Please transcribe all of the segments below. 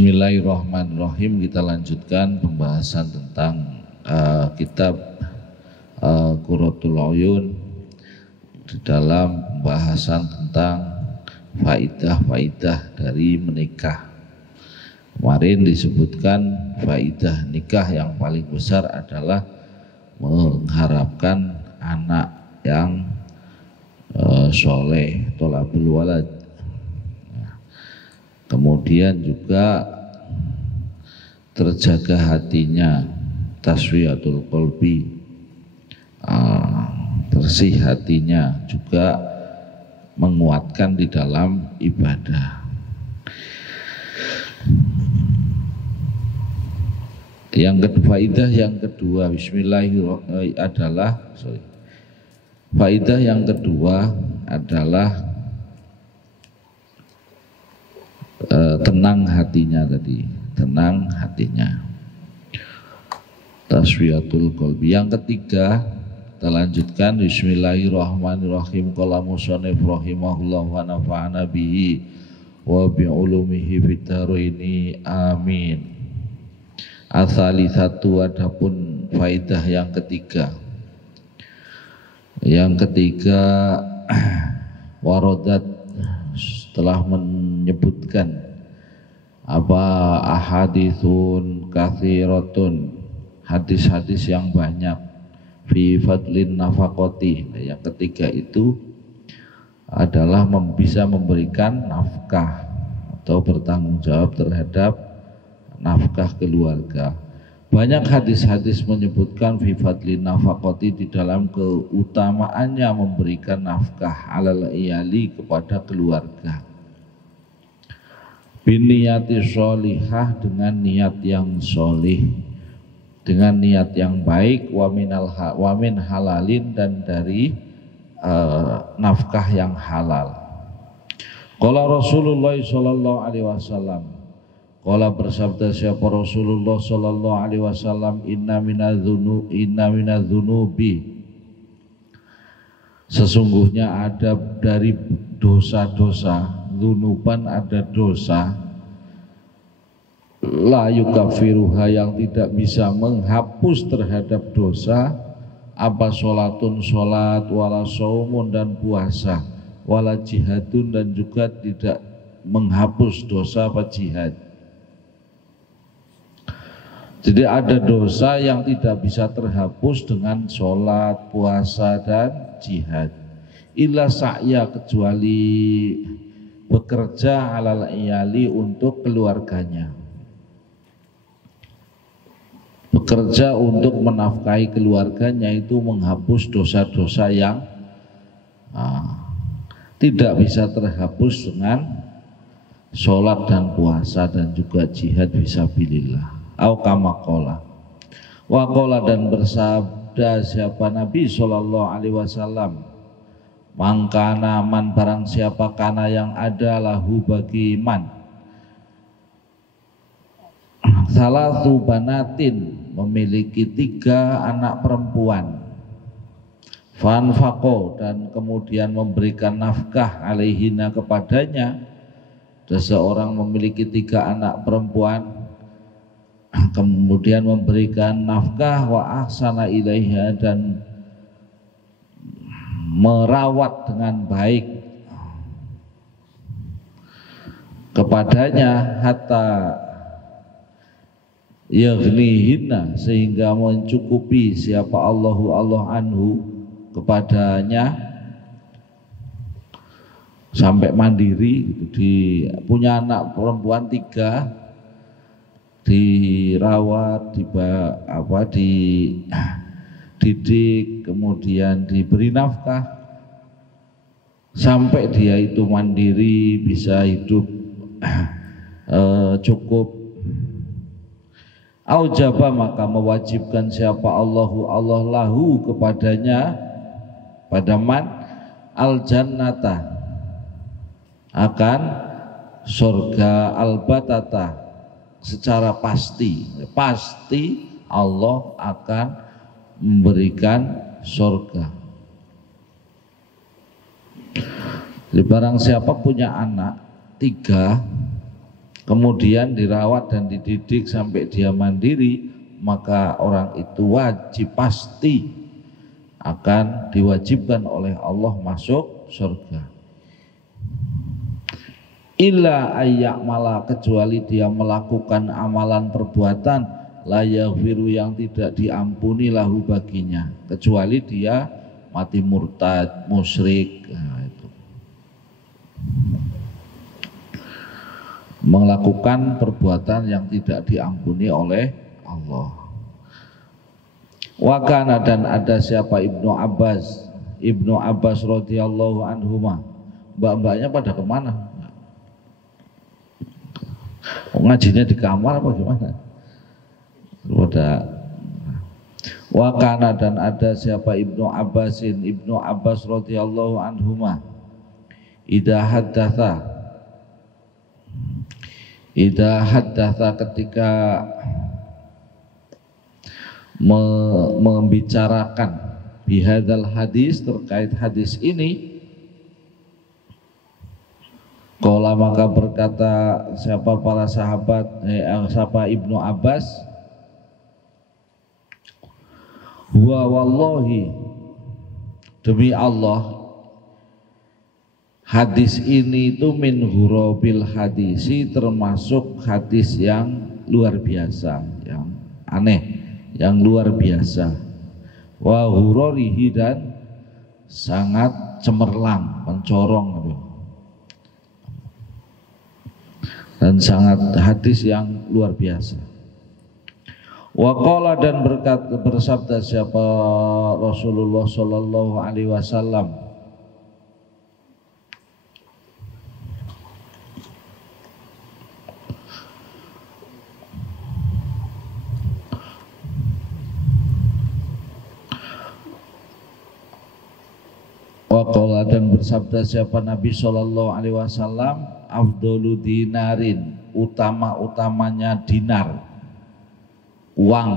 Bismillahirrahmanirrahim. Kita lanjutkan pembahasan tentang kitab Qurratul Uyun di dalam pembahasan tentang faidah-faidah dari menikah. Kemarin disebutkan faidah nikah yang paling besar adalah mengharapkan anak yang soleh, tholabul walad. Kemudian juga terjaga hatinya, taswiyatul qalbi, bersih hatinya, juga menguatkan di dalam ibadah. Faidah yang kedua, bismillahirrahmanirrahim, faidah yang kedua adalah tenang hatinya tadi, tenang hatinya, taswiyatul qalbi. Yang ketiga kita lanjutkan, bismillahirrahmanirrahim. Qala musannif rahimahullah wa nafa'ana bihi wa bi'ulumihi fid dharaini amin. Asalisatu, adapun faidah yang ketiga. Yang ketiga, waradat, setelah menyebutkan ahaditsun katsiratun, hadis-hadis yang banyak, fi fadlin nafaqati. Yang ketiga itu adalah bisa memberikan nafkah atau bertanggung jawab terhadap nafkah keluarga. Banyak hadis-hadis menyebutkan fi fadlin nafaqati, di dalam keutamaannya memberikan nafkah alal iyali, kepada keluarga. Biniyati sholihah, dengan niat yang sholih, dengan niat yang baik, wa min halalin, dan dari nafkah yang halal. Qala Rasulullah sallallahu alaihi wasallam, qala bersabda siapa Rasulullah sallallahu alaihi wasallam, inna minadzunubi, sesungguhnya ada dari dosa-dosa, dzunuban ada dosa, la yukafiruha, yang tidak bisa menghapus terhadap dosa, apa sholatun, sholat, wala saumun, dan puasa, wala jihadun, dan juga tidak menghapus dosa apa jihad. Jadi ada dosa yang tidak bisa terhapus dengan sholat, puasa, dan jihad. Illa sa'ya, kecuali bekerja alal iyali, untuk keluarganya, bekerja untuk menafkahi keluarganya, itu menghapus dosa-dosa yang tidak bisa terhapus dengan sholat dan puasa, dan juga jihad fisabilillah. Au kama qala, wa qala, dan bersabda siapa Nabi sallallahu alaihi wasallam, mangkana, man barang siapa, kana yang ada, lahu bagi man, salatu banatin, memiliki 3 anak perempuan, fanfaqo, dan kemudian memberikan nafkah, alaihina, kepadanya. Seseorang memiliki 3 anak perempuan, kemudian memberikan nafkah, wa ahsana ilaiha, dan merawat dengan baik kepadanya, hatta yaghnihina, sehingga mencukupi siapa Allah anhu, kepadanya, sampai mandiri. Punya anak perempuan 3, dirawat, dididik, kemudian diberi nafkah, sampai dia itu mandiri, bisa hidup cukup. Aujaba, maka mewajibkan siapa Allah lahu, kepadanya, pada man, al jannata, akan surga, al batata, secara pasti Allah akan memberikan surga. Jadi barang siapa punya anak 3, kemudian dirawat dan dididik sampai dia mandiri, maka orang itu wajib pasti akan diwajibkan oleh Allah masuk surga. Illa ayya'mala, kecuali dia melakukan amalan perbuatan la yaghfiru, yang tidak diampuni lahu baginya, kecuali dia mati murtad, musyrik. Nah, itu melakukan perbuatan yang tidak diampuni oleh Allah. Wa kana, dan ada siapa Ibnu Abbas radhiyallahu anhuma. Mbak-mbaknya pada kemana? Ngajinya di kamar apa gimana? Wa kana, dan ada siapa Ibnu Abbas radhiyallahu anhuma. Idza haddatsa, ketika membicarakan bihadzal hadis, terkait hadis ini, qala, maka berkata siapa para sahabat, siapa Ibnu Abbas, huwa wallahi, demi Allah, hadis ini itu min ghurabil hadisi, termasuk hadis yang luar biasa, yang aneh, yang luar biasa. Wa hurarihi, dan sangat cemerlang, mencorong, dan sangat hadis yang luar biasa. Wa qala, dan bersabda siapa Rasulullah sallallahu alaihi wasallam, Waqala, dan bersabda siapa Nabi sallallahu alaihi wasallam, afdalu dinarin, utama-utamanya dinar, uang,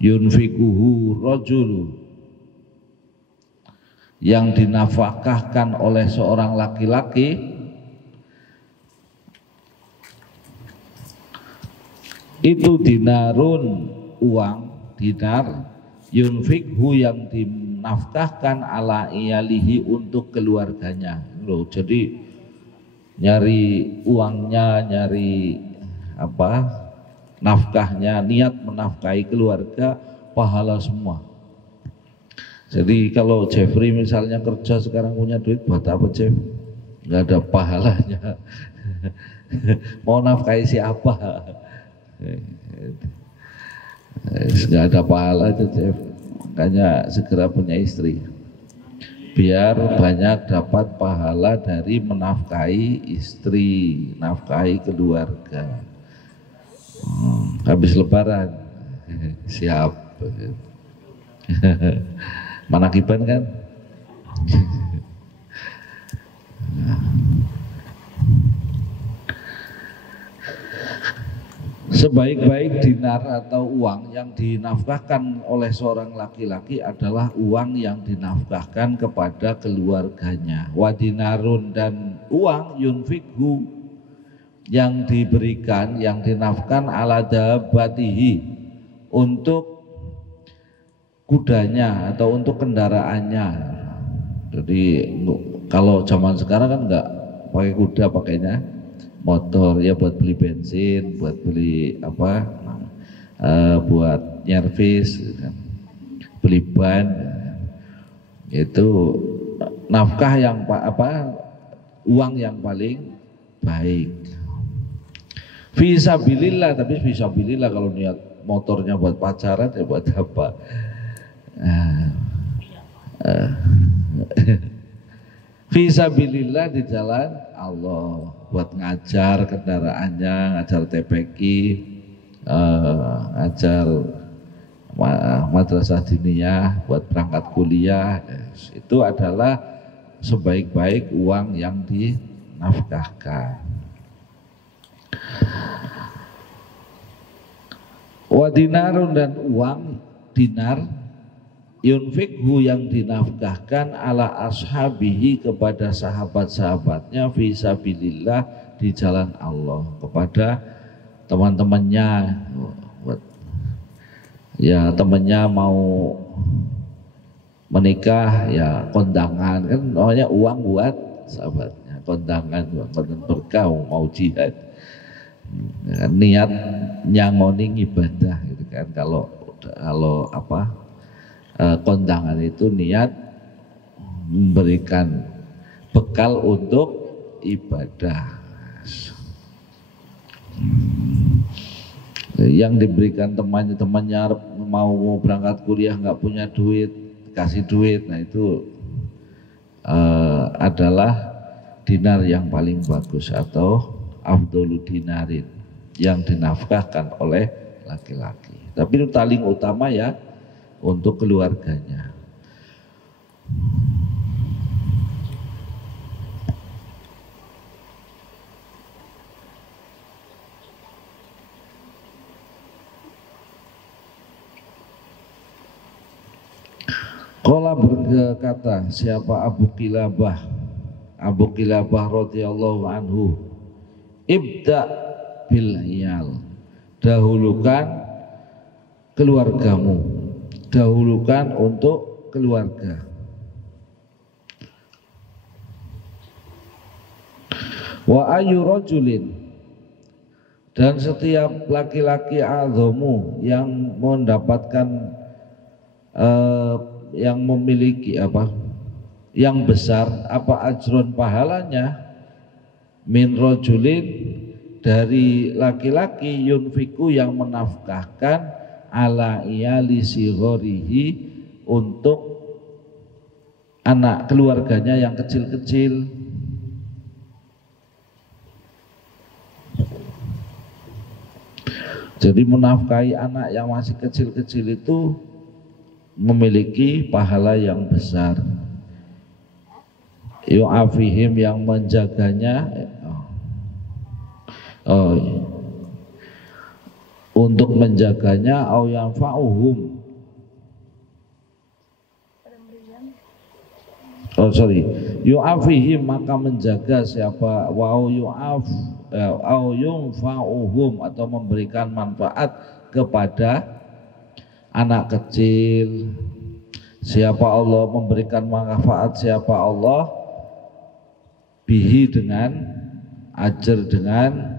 yunfikuhu rajulu, yang dinafkahkan oleh seorang laki-laki, itu dinarun, uang, dinar, yunfikhu, yang dinafkahkan ala iyalihi, untuk keluarganya. Loh, jadi nyari uangnya, nyari nafkahnya, niat menafkahi keluarga, pahala semua. Jadi kalau Jeffrey misalnya kerja sekarang punya duit, buat apa Jeff? Nggak ada pahalanya. Mau nafkahi siapa? Nggak ada pahala itu Jeff. Makanya segera punya istri, biar banyak dapat pahala dari menafkahi istri, nafkahi keluarga. Habis lebaran siap. Manakiban kan. Sebaik-baik dinar atau uang yang dinafkahkan oleh seorang laki-laki adalah uang yang dinafkahkan kepada keluarganya. Wa dinarun, dan uang yunfikhu, yang diberikan, yang dinafkahkan ala dabatihi, untuk kudanya atau untuk kendaraannya. Jadi kalau zaman sekarang kan enggak pakai kuda, pakainya motor, ya buat beli bensin, buat beli buat nyervis, beli ban. Itu nafkah yang uang yang paling baik. Fisabilillah, tapi fisabilillah kalau niat motornya buat pacaran, ya buat apa? Fisabilillah, di jalan Allah, buat ngajar kendaraannya, ngajar TPQ, ngajar madrasah diniyah, buat berangkat kuliah. Itu adalah sebaik-baik uang yang dinafkahkan. Wa dinarun, dan uang dinar, yunfikhu, yang dinafkahkan ala ashabihi, kepada sahabat-sahabatnya, fisabilillah, di jalan Allah kepada teman-temannya. Ya temannya mau menikah ya kondangan, kan namanya uang buat sahabatnya, kondangan berkah mau jihad. Niat nyangoning ibadah gitu kan. Kalau apa kondangan itu niat memberikan bekal untuk ibadah. Yang diberikan temannya mau berangkat kuliah nggak punya duit, kasih duit, nah itu adalah dinar yang paling bagus atau afdolu dinarin yang dinafkahkan oleh laki-laki. Tapi itu paling utama ya untuk keluarganya. Qala berkata siapa Abu Kilabah radhiyallahu anhu, ibda bil iyal, dahulukan keluargamu, dahulukan untuk keluarga. Wa ayu rajulin, dan setiap laki-laki azamu yang mendapatkan yang memiliki yang besar ajron pahalanya min rajulin, dari laki-laki yunfiku yang menafkahkan ala iyali sigharihi, untuk anak keluarganya yang kecil-kecil. Jadi menafkahi anak yang masih kecil-kecil itu memiliki pahala yang besar. Yu'afihim, yang menjaganya, untuk menjaganya, au yanfa'uhum, yu'afihim, maka menjaga siapa, au yunfa'uhum, atau memberikan manfaat kepada anak kecil. Siapa Allah memberikan manfaat, siapa Allah bihi, dengan ajar, dengan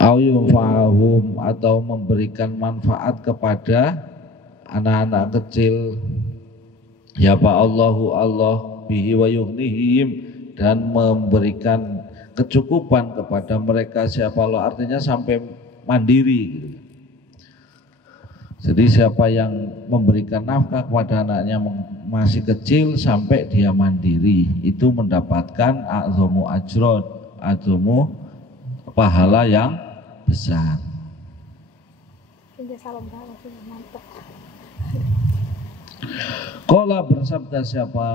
yunfa'uhum, atau memberikan manfaat kepada anak-anak kecil. Ya Pak Allahu Allah bihi wa yuhnihim, dan memberikan kecukupan kepada mereka siapa Allah, artinya sampai mandiri gitu. Jadi siapa yang memberikan nafkah kepada anaknya masih kecil sampai dia mandiri, itu mendapatkan a'zamu ajron, a'zamu pahala yang besar. Qala bersabda siapa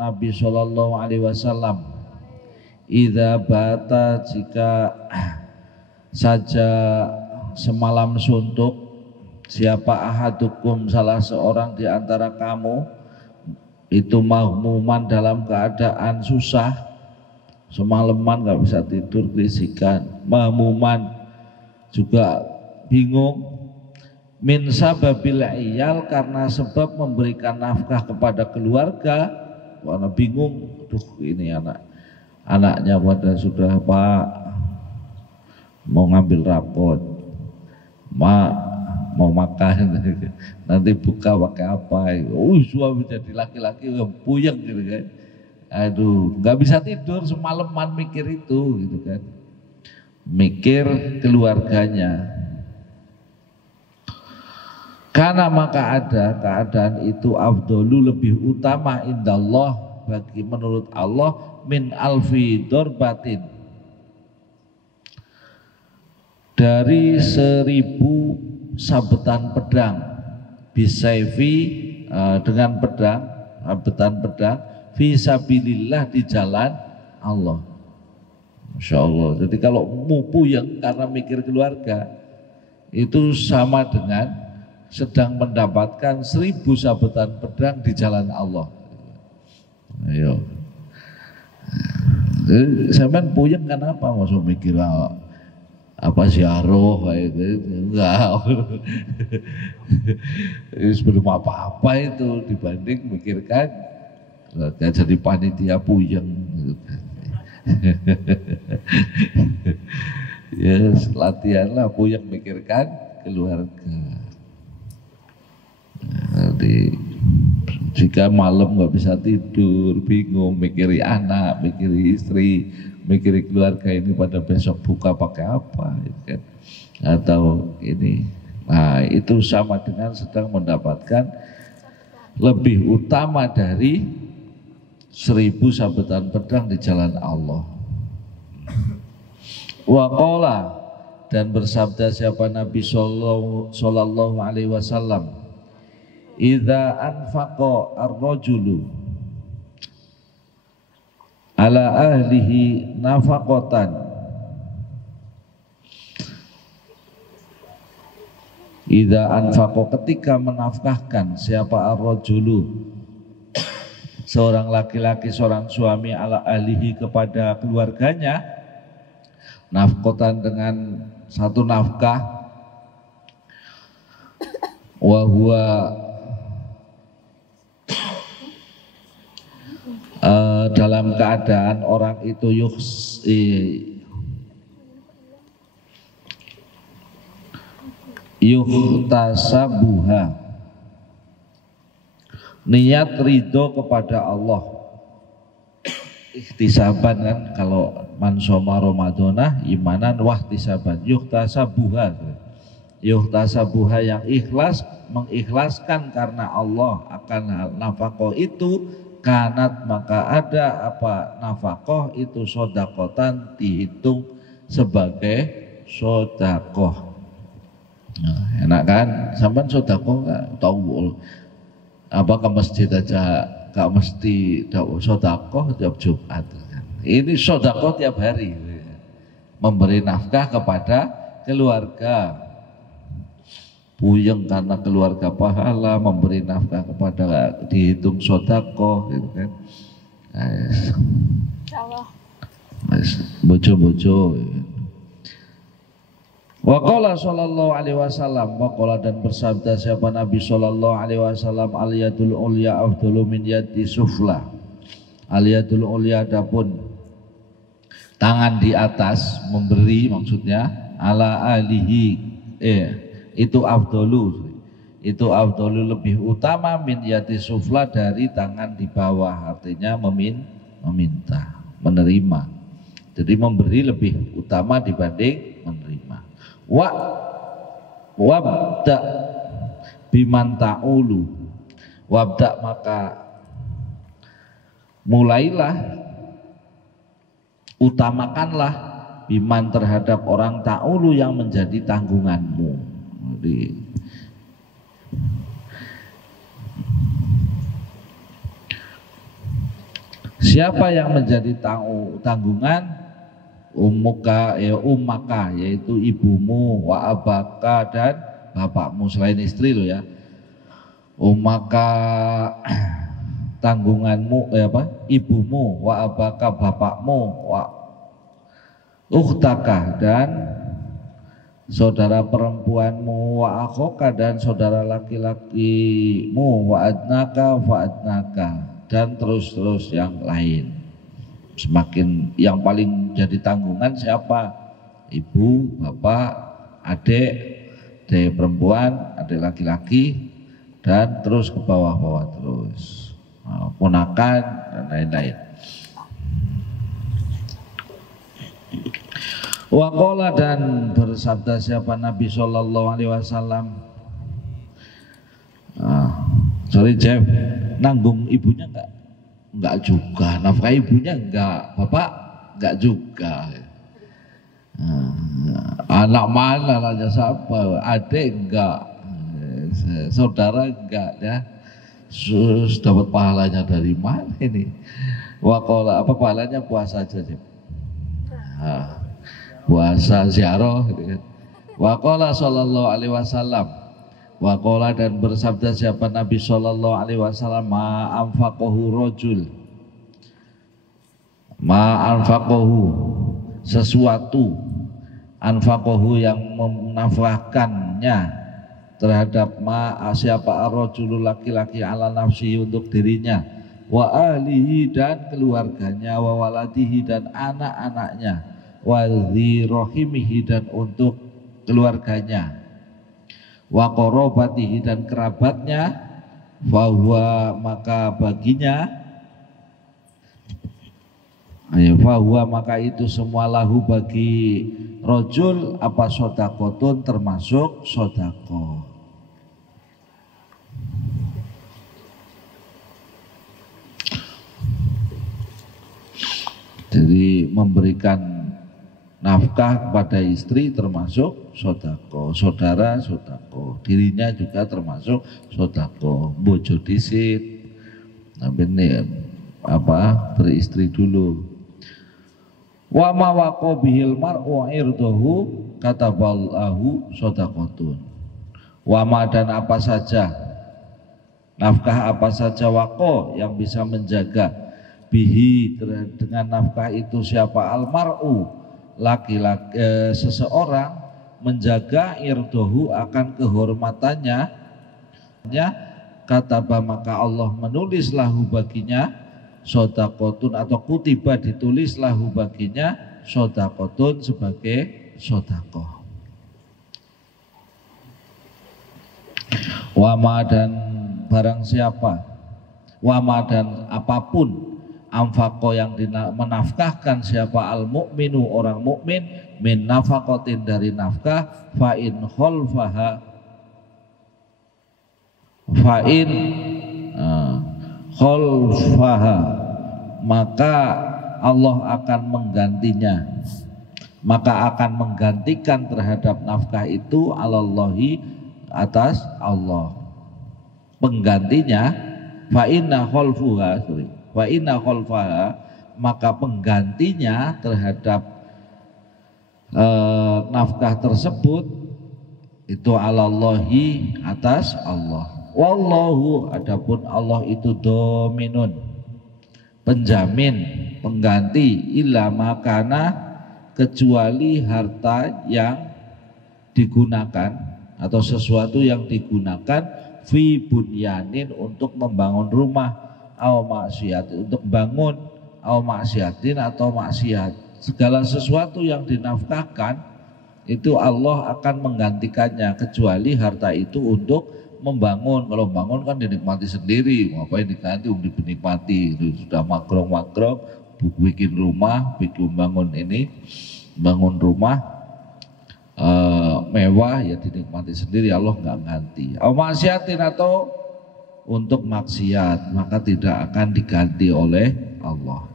Nabi Shallallahu Alaihi Wasallam, idza bata, jika saja semalam suntuk, siapa ahadukum, salah seorang di antara kamu, itu mahmuman, dalam keadaan susah, semalaman nggak bisa tidur, kerisikan, mahmuman, juga bingung, min sababil iyal, karena sebab memberikan nafkah kepada keluarga, karena bingung, ini anaknya pada sudah Pak mau ngambil rapot, mau makan, nanti buka pakai apa, suami jadi laki-laki puyeng gitu kan, aduh nggak bisa tidur semalaman mikir itu gitu kan, mikir keluarganya. Karena maka ada keadaan itu afdolu, lebih utama, indallah, bagi menurut Allah, min alfi dorbatin, dari 1000 sabetan pedang, bisaifi, dengan pedang, sabetan pedang, fisabilillah, di jalan Allah. Masya Allah. Jadi kalau mupu yang karena mikir keluarga, itu sama dengan sedang mendapatkan 1000 sabetan pedang di jalan Allah. Ayo. Sampean puyeng kenapa masuk mikir apa ziarah kayak gitu? Enggak. Belum apa-apa itu dibanding mikirkan jadi panitia puyeng. Ya latihan lah puyeng mikirkan keluarga. Jadi jika malam nggak bisa tidur, bingung, mikiri anak, mikiri istri, mikiri keluarga ini pada besok buka pakai apa, kan? Atau ini, nah itu sama dengan sedang mendapatkan lebih utama dari 1000 sabetan pedang di jalan Allah. Waqala, dan bersabda siapa Nabi sallallahu alaihi wasallam, idza anfaqa ar-rajulu ala ahlihi nafaqatan idza anfaqa, ketika menafkahkan siapa ar-rajulu seorang laki-laki, seorang suami, ala ahlihi kepada keluarganya, nafqatan dengan satu nafkah, wa huwa dalam keadaan orang itu yuhtasabuha, niat ridho kepada Allah, ikhtisaban kan, kalau mansoma Ramadhanah imanan wahtisaban, yuhtasabuha yang ikhlas, mengikhlaskan karena Allah akan nafkah itu, kanat maka ada apa nafkah itu sodakotan, dihitung sebagai sodakoh. Nah, enak kan, sampai sodakoh nggak tahu apa ke masjid aja nggak mesti sodakoh tiap Jumat. Ini sodakoh tiap hari, memberi nafkah kepada keluarga. Puyeng karena keluarga pahala, memberi nafkah kepada dihitung sodakoh, gitu kan. Bojo-bojo. Waqala sallallahu alaihi wasallam, waqala, dan bersabda siapa Nabi sallallahu alaihi wasallam, al-yadul ulya afdalu min yadi sufla. Al-yadul ulya, adapun tangan di atas memberi, maksudnya ala alihi, itu afdalu lebih utama min yadi sufla, dari tangan di bawah, artinya meminta, menerima. Jadi memberi lebih utama dibanding menerima. Wabda biman ta'ulu, wabda maka mulailah, utamakanlah, biman terhadap orang ta'ulu yang menjadi tanggunganmu. Jadi siapa yang menjadi tanggungan? Ummuka, ummaka, yaitu ibumu, wa abaka, dan bapakmu, selain istri lo ya. Ummaka tanggunganmu, ibumu, wa abaka, bapakmu, wa ukhtaka, dan saudara perempuanmu, wa akhoka, dan saudara laki-lakimu, wa adnaka, fa adnaka, dan terus yang lain. Semakin yang paling jadi tanggungan siapa? Ibu, bapak, adik perempuan, adik laki-laki, dan terus ke bawah-bawah terus, ponakan dan lain-lain. Waqala, dan bersabda siapa Nabi sallallahu alaihi wasallam, sorry Jeff, nanggung ibunya enggak juga, nafkah ibunya enggak, bapak enggak juga. Anak mana aja siapa, adik enggak, saudara enggak ya. Sus, dapat pahalanya dari mana ini? Waqala, apa pahalanya? Puasa aja Jeff. Puasa ziarah gitu kan. Wa qala sallallahu alaihi wasallam, wa qala dan bersabda siapa Nabi sallallahu alaihi wasallam, ma anfaqahu rajul, ma anfaqahu sesuatu, anfaqahu yang menafkahkannya terhadap ma siapa ar-rajulu laki-laki ala nafsi untuk dirinya, wa ahlihi dan keluarganya, wa waladihi dan anak-anaknya, wa dzirahimihi dan untuk keluarganya, wa qarabatihi dan kerabatnya, fahuwa maka baginya, fahuwa maka itu semua lahu bagi rojul apa sodakotun termasuk sodako. Jadi memberikan nafkah kepada istri termasuk sodako, saudara sodako, dirinya juga termasuk sodako, bojo disit, ini apa beristri dulu. Wa ma waqo bihil mar'u irdahu kataballahu sodakotun. Wa ma dan apa saja nafkah apa saja waqo yang bisa menjaga bihi dengan nafkah itu siapa almar'u laki-laki seseorang menjaga irdohu akan kehormatannya, kataba maka Allah menulis lahu baginya sodakotun atau kutiba ditulis lahu baginya sodakotun sebagai sodakoh. Wama dan barang siapa, wama dan apapun anfaqo yang menafkahkan siapa al mukminu orang mukmin min nafaqatin dari nafkah fa in khalfaha maka Allah akan menggantinya, maka akan menggantikan terhadap nafkah itu alallahi atas Allah, penggantinya fa inna khalfaha maka penggantinya terhadap nafkah tersebut itu alallahi atas Allah. Wallahu adapun Allah itu dominun penjamin pengganti illa makana kecuali harta yang digunakan atau sesuatu yang digunakan fi bunyanin untuk membangun rumah au maksiat untuk bangun au maksiatin atau maksiat, segala sesuatu yang dinafkahkan itu Allah akan menggantikannya kecuali harta itu untuk membangun. Kalau bangun kan dinikmati sendiri, ngapain diganti untuk dinikmati, sudah makrong-makrong bikin rumah, bikin bangun ini, bangun rumah mewah ya dinikmati sendiri, Allah nggak ganti. Au maksiatin atau untuk maksiat maka tidak akan diganti oleh Allah.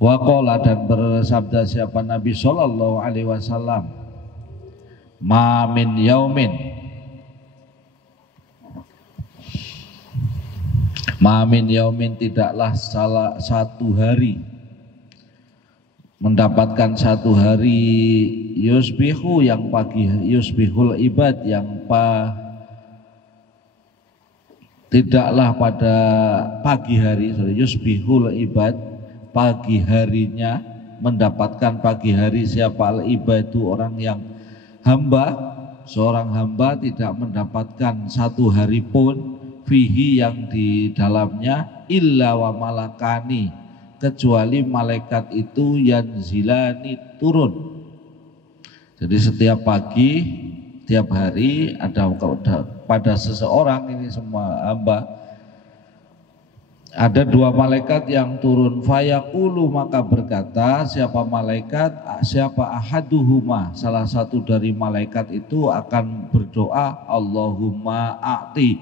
Wa qala dan bersabda siapa Nabi sallallahu alaihi wasallam, ma min yaumin, ma min yaumin tidaklah salah satu hari mendapatkan satu hari yusbihu yang pagi, yusbihul ibad yang tidaklah pada pagi hari, yusbihul ibad pagi harinya mendapatkan pagi hari siapa al ibadu orang yang hamba, seorang hamba tidak mendapatkan satu hari pun fihi yang di dalamnya illa wa malakani kecuali malaikat itu yanzilani turun. Jadi setiap pagi tiap hari ada pada seseorang ini semua hamba ada dua malaikat yang turun, fayaqulu maka berkata siapa malaikat, siapa ahaduhuma salah satu dari malaikat itu akan berdoa, Allahumma a'ti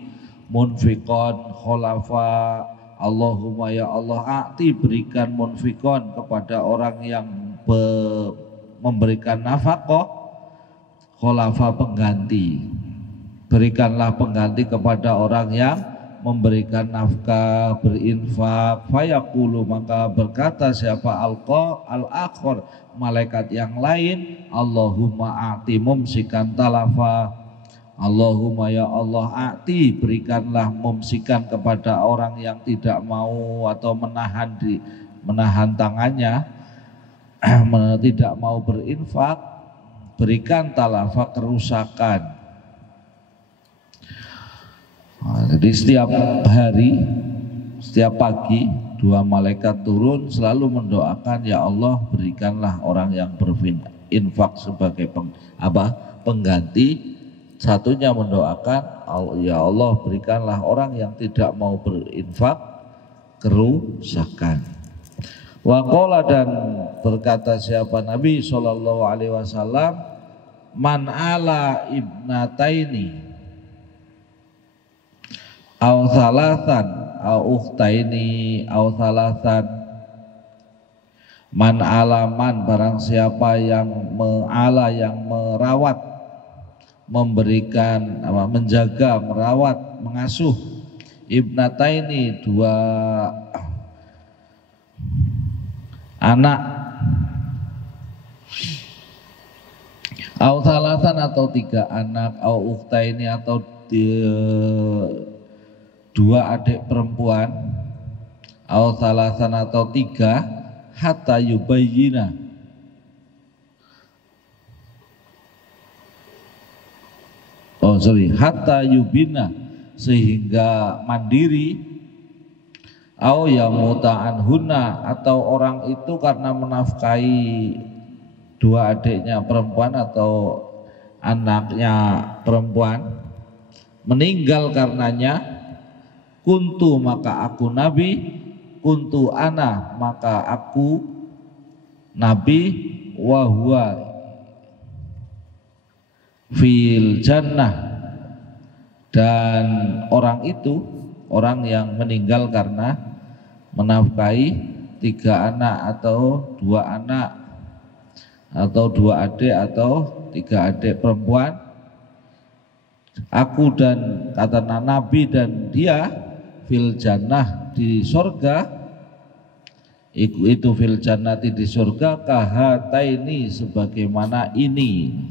munfiqan khulafa, Allahumma ya Allah a'ti berikan munfiqan kepada orang yang memberikan nafkah, khulafa pengganti, berikanlah pengganti kepada orang yang memberikan nafkah, berinfak, fayaqulu maka berkata siapa al-akhir malaikat yang lain, Allahumma a'ti mumsikan talafa, Allahumma ya Allah a'ti berikanlah mumsikan kepada orang yang tidak mau atau menahan tangannya tidak mau berinfak, berikan talafa kerusakan. Jadi setiap hari, setiap pagi dua malaikat turun selalu mendoakan, ya Allah berikanlah orang yang berinfak sebagai pengganti. Satunya mendoakan, ya Allah berikanlah orang yang tidak mau berinfak kerusakan. Wa qala dan berkata siapa Nabi sallallahu alaihi wasallam, man ala ibnataini au thalathan au ukhtaini au thalathan, man alaman barang siapa yang merawat, memberikan menjaga, merawat, mengasuh ibnataini dua anak, au thalathan atau tiga anak, au ukhtaini atau dua adik perempuan, au thalathan atau tiga, hatta yubayyina hatta yubina sehingga mandiri, au yamuta'an hunna atau orang itu karena menafkahi dua adiknya perempuan atau anaknya perempuan meninggal karenanya, kuntu maka aku Nabi, kuntu ana maka aku Nabi, wa huwa fil jannah dan orang itu, orang yang meninggal karena menafkahi tiga anak atau dua anak atau dua adik atau tiga adik perempuan, aku dan kata Nabi dan dia fil jannah di surga, itu fil jannati di surga, kahataini sebagaimana ini,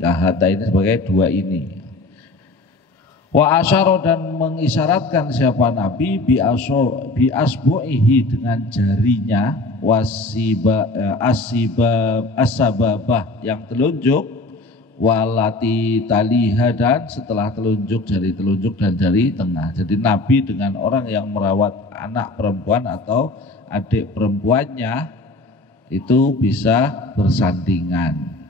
kahataini sebagai dua ini. Wa asyara dan mengisyaratkan siapa Nabi bi asbu'ihi dengan jarinya, asbabah yang telunjuk, walati taliha dan setelah telunjuk jari telunjuk dan jari tengah. Jadi Nabi dengan orang yang merawat anak perempuan atau adik perempuannya itu bisa bersandingan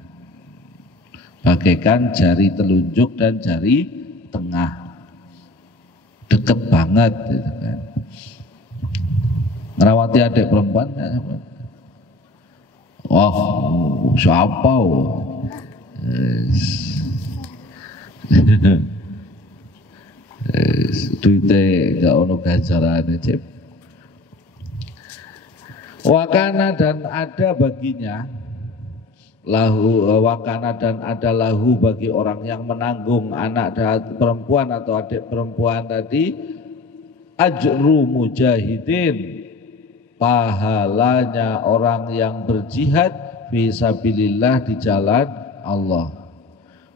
bagaikan jari telunjuk dan jari tengah, deket banget gitu kan. Ngerawati adik perempuan siapa duitnya gak ono ganjarane cip. Wakana dan ada baginya lahu, wakana dan ada lahu bagi orang yang menanggung anak perempuan atau adik perempuan tadi, ajru mujahidin pahalanya orang yang berjihad fisabilillah di jalan Allah,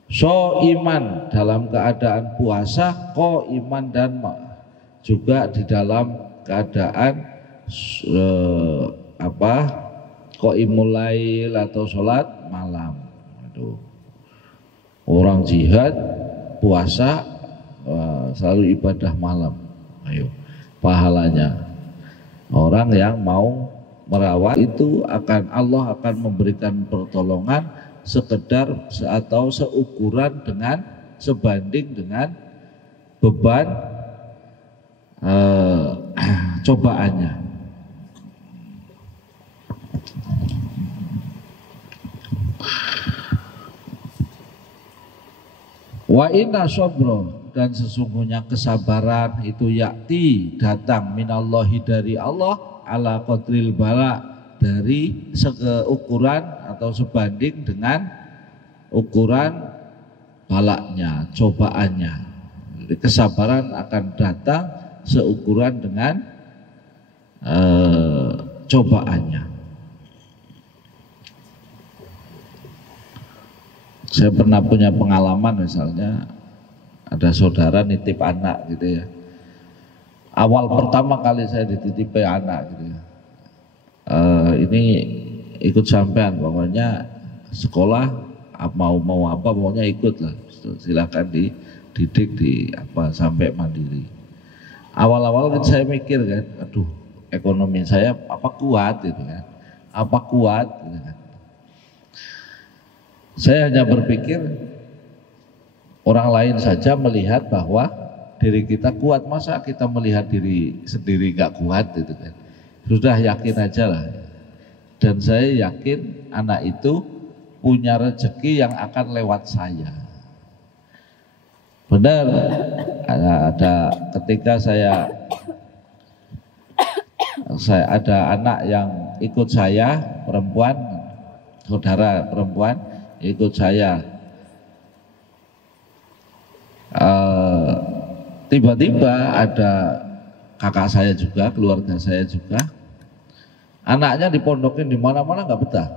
so iman dalam keadaan puasa, ko iman dan juga di dalam keadaan ko imulail atau sholat malam. Aduh. Orang jihad puasa selalu ibadah malam. Ayo, pahalanya orang yang mau merawat itu Allah akan memberikan pertolongan sekedar atau seukuran dengan sebanding dengan beban cobaannya. Wa inna sabra dan sesungguhnya kesabaran itu yakti datang minallahi dari Allah, ala qadril bala dari seukuran atau sebanding dengan ukuran balaknya, cobaannya. Jadi kesabaran akan datang seukuran dengan cobaannya. Saya pernah punya pengalaman, misalnya ada saudara nitip anak gitu ya. Awal pertama kali saya dititipi anak gitu ya. Ini ikut sampean, pokoknya sekolah mau apa pokoknya ikut lah. Silakan dididik di apa sampai mandiri. Awal-awal kan saya mikir kan, aduh ekonomi saya apa kuat gitu kan. Apa kuat gitu kan. Saya hanya berpikir orang lain saja melihat bahwa diri kita kuat, masa kita melihat diri sendiri gak kuat gitu kan. Sudah yakin aja lah. Dan saya yakin anak itu punya rezeki yang akan lewat saya. Benar, ada ketika saya ada anak yang ikut saya, perempuan, saudara perempuan ikut saya. Tiba-tiba ada kakak saya juga, keluarga saya juga, anaknya dipondokin di mana-mana nggak betah.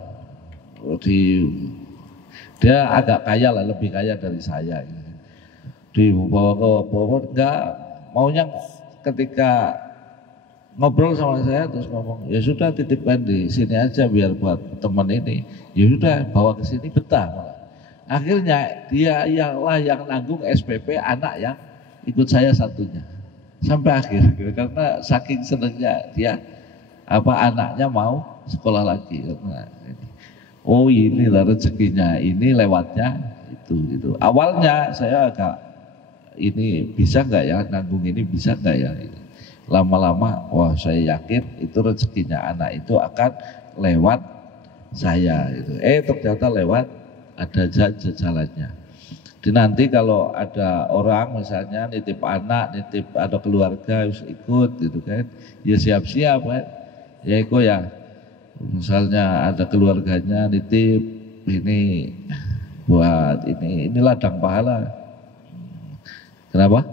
Dia agak kaya lah, lebih kaya dari saya. Dibawa ke bawah, enggak maunya ketika ngobrol sama saya terus ngomong, ya sudah titipkan di sini aja biar buat teman ini. Ya sudah bawa ke sini betah malah. Akhirnya dia ialah yang nanggung SPP anak yang ikut saya satunya sampai akhir, karena saking senangnya dia anaknya mau sekolah lagi. Oh inilah rezekinya, ini lewatnya itu. Awalnya saya agak ini bisa nggak ya nanggung ini, bisa nggak ya. Lama-lama wah saya yakin itu rezekinya anak itu akan lewat saya itu. Ternyata lewat, ada jalannya. Jadi nanti kalau ada orang misalnya nitip anak, nitip ada keluarga harus ikut gitu kan, ya siap-siap kan. Ya itu ya, misalnya ada keluarganya nitip ini buat ini ladang pahala. Kenapa?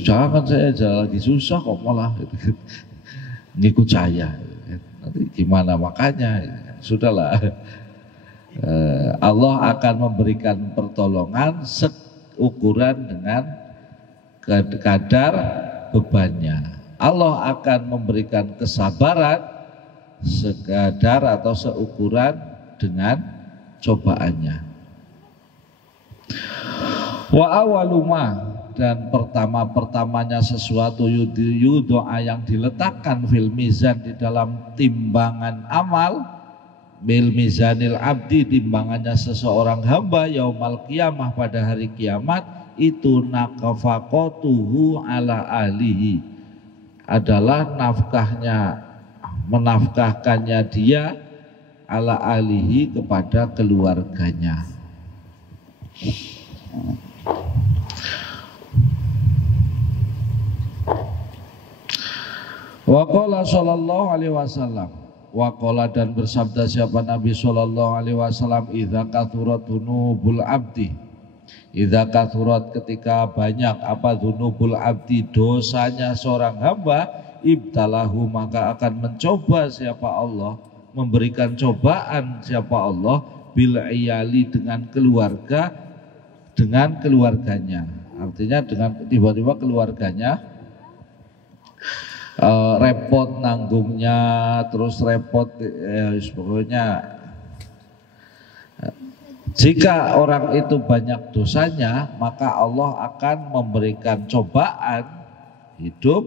Jangan saya lagi susah kok malah ngikut saya. Nanti gimana makanya? Sudahlah. Allah akan memberikan pertolongan seukuran dengan kadar bebannya. Allah akan memberikan kesabaran sekadar atau seukuran dengan cobaannya. Wa awaluma, dan pertama-pertamanya sesuatu yudoa yang diletakkan fil mizan di dalam timbangan amal, bil mizanil abdi, timbangannya seseorang hamba yaumal qiyamah pada hari kiamat, itu nakafaqatuhu ala ahlihi, adalah nafkahnya, menafkahkannya dia ala ahlihi kepada keluarganya. Waqala sallallahu alaihi wasallam, waqala dan bersabda siapa Nabi sallallahu alaihi wasallam, idza kathurat dzunubul abdi, idza kathurat ketika banyak dzunubul abdi, dosanya seorang hamba, ibtalahu maka akan mencoba siapa Allah, memberikan cobaan siapa Allah, bil iyali dengan keluarganya. Artinya dengan tiba-tiba keluarganya repot nanggungnya, terus repot pokoknya jika orang itu banyak dosanya, maka Allah akan memberikan cobaan hidup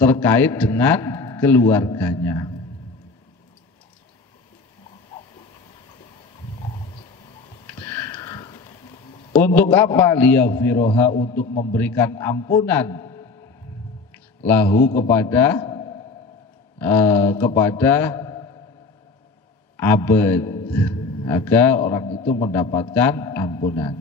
terkait dengan keluarganya. Untuk apa? Liyaghfiroha, untuk memberikan ampunan lahu kepada abad, agar orang itu mendapatkan ampunan.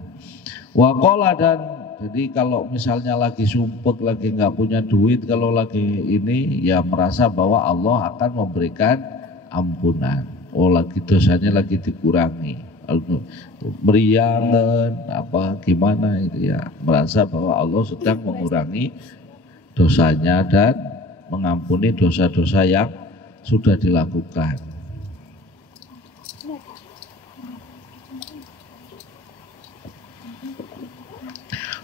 Waqala, dan jadi kalau misalnya lagi sumpek, lagi nggak punya duit, kalau lagi ini ya merasa bahwa Allah akan memberikan ampunan. Oh lagi dosanya lagi dikurangi, meriangan apa gimana itu ya, merasa bahwa Allah sedang mengurangi dosanya dan mengampuni dosa-dosa yang sudah dilakukan.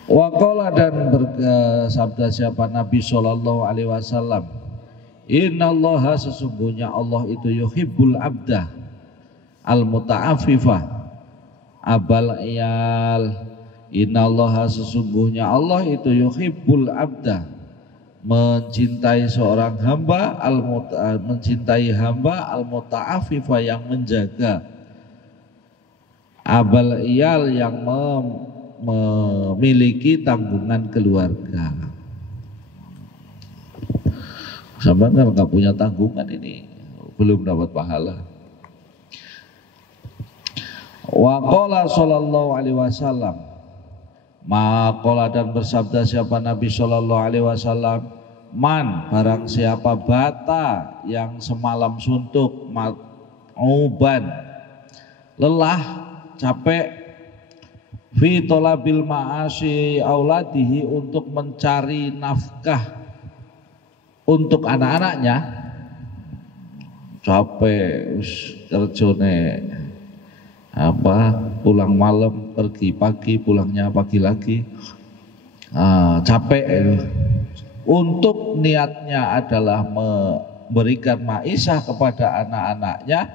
Waqala dan bersabda siapa Nabi Shallallahu Alaihi Wasallam, Innallaha sesungguhnya Allah itu yuhibbul abda al-muta'afifah abal iyal. Innallaha sesungguhnya Allah itu yuhibbul abda mencintai seorang hamba mencintai hamba al-muta'afifah yang menjaga abal iyal yang memiliki tanggungan keluarga. Sampai kan nggak punya tanggungan ini belum dapat pahala. Wa qala sallallahu alaihi wasallam, maqala dan bersabda siapa Nabi sallallahu alaihi wasallam, man barang siapa bata yang semalam suntuk, mauban lelah capek, fi talabil ma'asyi auladihi untuk mencari nafkah untuk anak-anaknya, capek kerjone apa pulang malam pergi pagi pulangnya pagi lagi, capek untuk niatnya adalah memberikan maisha kepada anak-anaknya,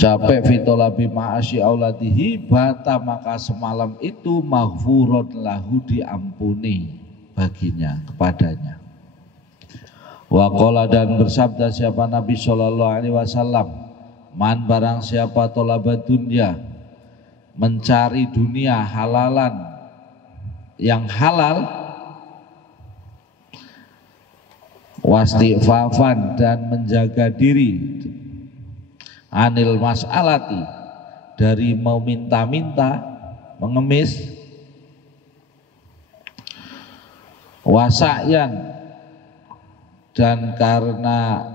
capek fitolabi ma'asyi auladihi bata maka semalam itu maghfurun lahu diampuni baginya kepadanya. Wa qala dan bersabda siapa Nabi Shallallahu Alaihi Wasallam, man barang siapa tolaba dunya mencari dunia halalan yang halal, wastifafan dan menjaga diri anil mas'alati dari mau minta-minta mengemis, wasa'yan dan karena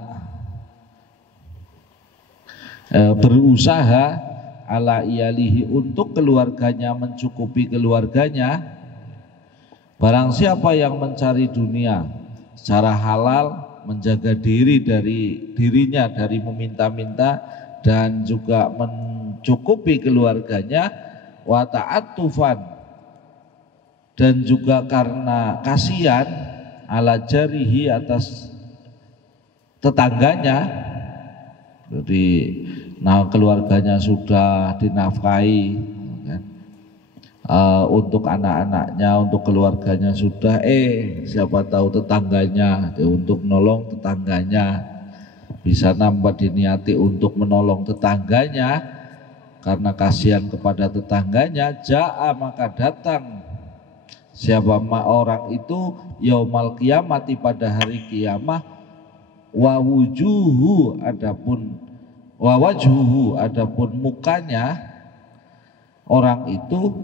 berusaha ala iyalihi untuk keluarganya, mencukupi keluarganya. Barang siapa yang mencari dunia secara halal, menjaga diri dari dirinya dari meminta-minta dan juga mencukupi keluarganya, wa ta'attufan dan juga karena kasihan ala jarihi atas tetangganya, jadi keluarganya sudah dinafkahi kan? Untuk anak-anaknya, untuk keluarganya sudah, siapa tahu tetangganya, untuk menolong tetangganya, bisa nambah diniati untuk menolong tetangganya karena kasihan kepada tetangganya, ja'a maka datang siapa orang itu yaumal qiyamati pada hari kiamah, wa wujuhu adapun wa wajhuhu adapun mukanya orang itu,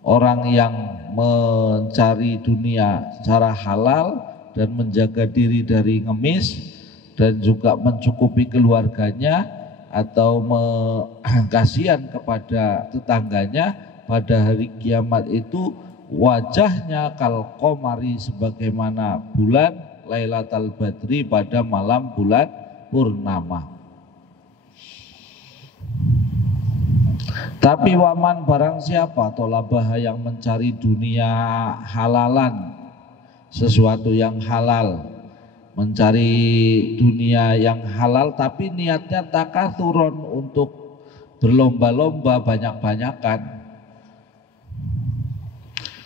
orang yang mencari dunia secara halal dan menjaga diri dari ngemis dan juga mencukupi keluarganya atau kasihan kepada tetangganya, pada hari kiamat itu wajahnya kal qamari sebagaimana bulan Lailatul Badri pada malam bulan purnama. Tapi waman barang siapa tolabah yang mencari dunia halalan, sesuatu yang halal, mencari dunia yang halal tapi niatnya takatsuron untuk berlomba-lomba, banyak-banyakan,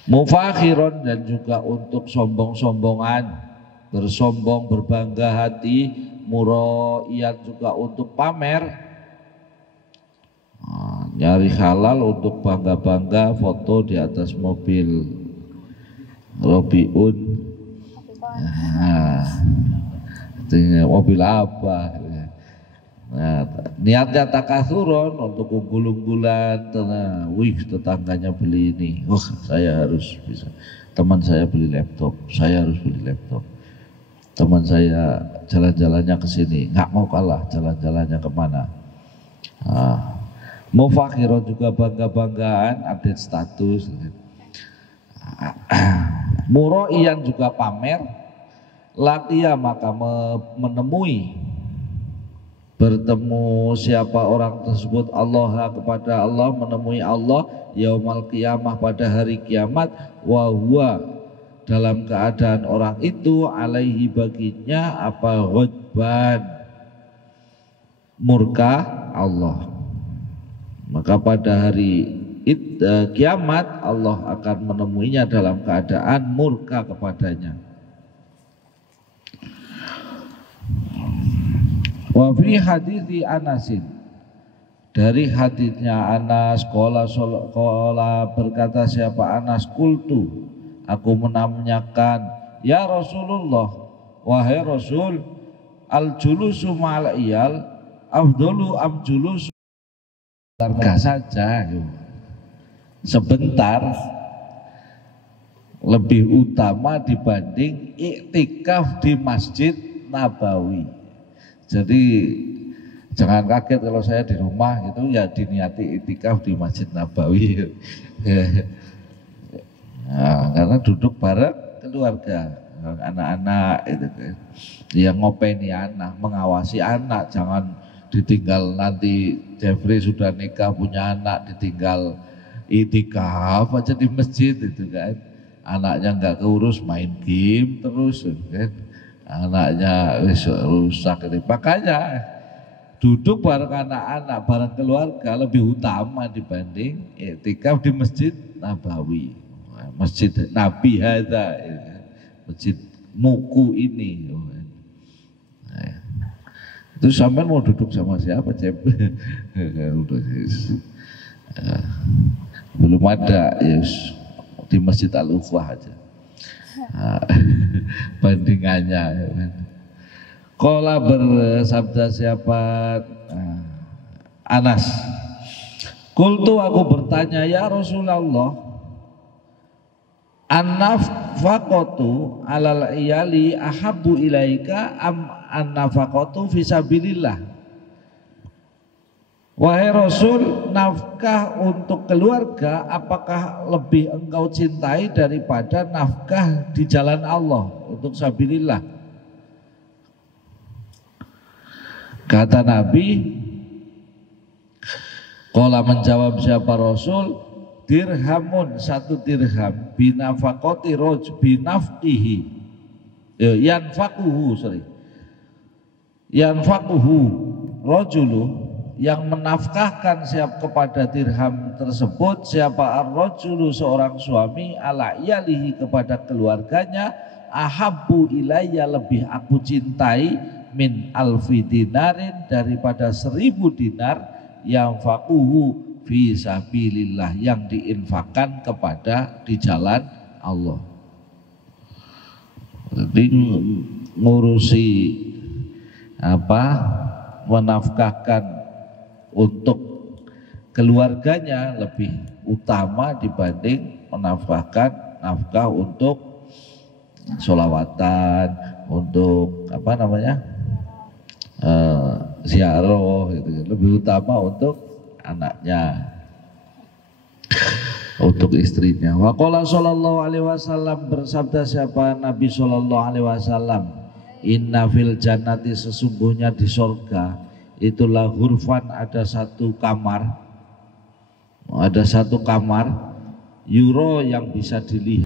mufakhiron dan juga untuk sombong-sombongan, bersombong, berbangga hati, muroiyat juga untuk pamer, nyari halal untuk bangga-bangga, foto di atas mobil Robiun, mobil apa, niatnya takatsuron untuk unggul-unggulan, wih tetangganya beli ini, saya harus bisa, teman saya beli laptop, saya harus beli laptop. Teman saya jalan-jalannya ke sini, nggak mau kalah jalan-jalannya kemana. Mufakhirah juga bangga-banggaan, update status. Muro'iyan juga pamer, laqiya maka menemui, bertemu siapa orang tersebut Allah kepada Allah, menemui Allah yaumal qiyamah pada hari kiamat, wa huwa dalam keadaan orang itu alaihi baginya apa ghadban, murka Allah. Maka pada hari kiamat Allah akan menemuinya dalam keadaan murka kepadanya. Wa fi hadithi Anasin, dari haditsnya Anas qala berkata siapa Anas, kultu aku menanyakan, ya Rasulullah, wahai Rasul, al julusu ma'al iyal afdalu am julusu keluarga saja, sebentar lebih utama dibanding iktikaf di Masjid Nabawi. Jadi jangan kaget kalau saya di rumah gitu ya diniati iktikaf di Masjid Nabawi. Nah, karena duduk bareng keluarga, anak-anak itu kan, yang ngopeni anak, mengawasi anak, jangan ditinggal nanti Jeffrey sudah nikah punya anak ditinggal itikaf aja di masjid itu kan, anaknya nggak keurus main game terus kan, anaknya rusak itu. Makanya duduk bareng anak-anak, bareng keluarga lebih utama dibanding itikaf di Masjid Nabawi. Masjid Nabi hadza, masjid muku ini. Terus sampean mau duduk sama siapa, Cep? Belum ada, ya di Masjid Al-Ukhwah aja. Bandingannya. Qala bersabda siapa? Anas. Qultu aku bertanya, ya Rasulullah, an-nafaqatu alal iyali ahabbu ilaika am an-nafaqatu fisabilillah. Wahai Rasul, nafkah untuk keluarga apakah lebih engkau cintai daripada nafkah di jalan Allah untuk sabilillah? Kata Nabi, qala menjawab siapa Rasul, dirhamun, satu dirham binafaqati binafqihi yanfaquhu rajulu, yang menafkahkan siap kepada dirham tersebut siapa ar-rajulu, seorang suami, ala iyalihi kepada keluarganya, ahabbu ilayya lebih aku cintai, min alfi dinarin daripada 1000 dinar, yang faquhu fi sabilillah, yang diinfakkan kepada di jalan Allah. Jadi ngurusi menafkahkan untuk keluarganya lebih utama dibanding menafkahkan nafkah untuk sholawatan, untuk ziarah gitu. Lebih utama untuk anaknya, untuk istrinya. Wa qala sallallahu alaihi wasallam, bersabda siapa Nabi sallallahu alaihi wasallam, inna fil jannati, sesungguhnya di surga itulah hurfan, ada satu kamar, yuro yang bisa dilihat